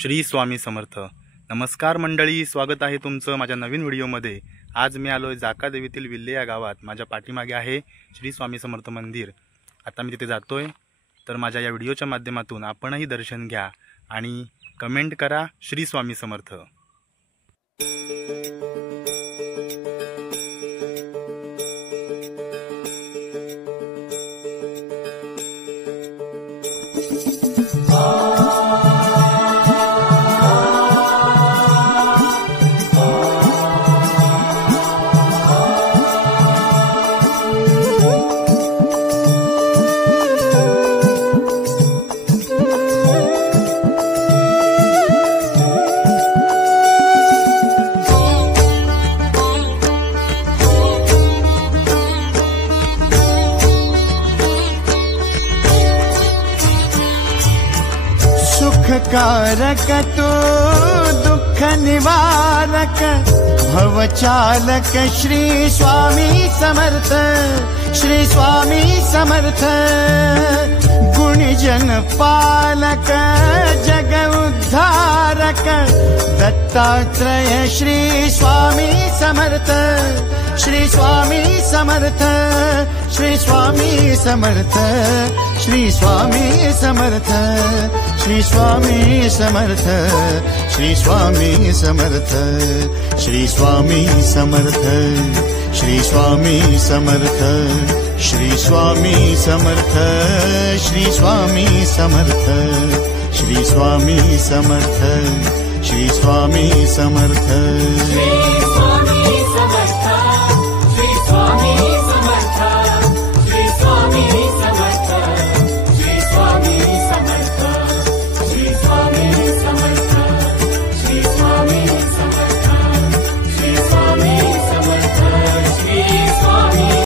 श्री स्वामी समर्थ। नमस्कार मंडळी, स्वागत आहे तुमचं माझ्या नवीन व्हिडिओमध्ये। आज मी आलोय जाकादेवीतील विल्हे या गावात। माझ्या पाठीमागे आहे श्री स्वामी समर्थ मंदिर। आता मी तिथे जातोय, तर माझ्या या व्हिडिओच्या माध्यमातून आपणही दर्शन घ्या आणि कमेंट करा श्री स्वामी समर्थ। कारक तो दुख निवारक भवचालक श्री स्वामी समर्थ, श्री स्वामी समर्थ। गुणजन पालक जग उद्धारक दत्तात्रेय श्री स्वामी समर्थ, श्री स्वामी समर्थ, श्री स्वामी समर्थ, श्री स्वामी समर्थ, श्री स्वामी समर्थ, श्री स्वामी समर्थ, श्री स्वामी समर्थ, श्री स्वामी समर्थ, श्री स्वामी समर्थ, श्री स्वामी समर्थ, श्री स्वामी समर्थ, श्री स्वामी समर्थ, श्री स्वामी समर्थ।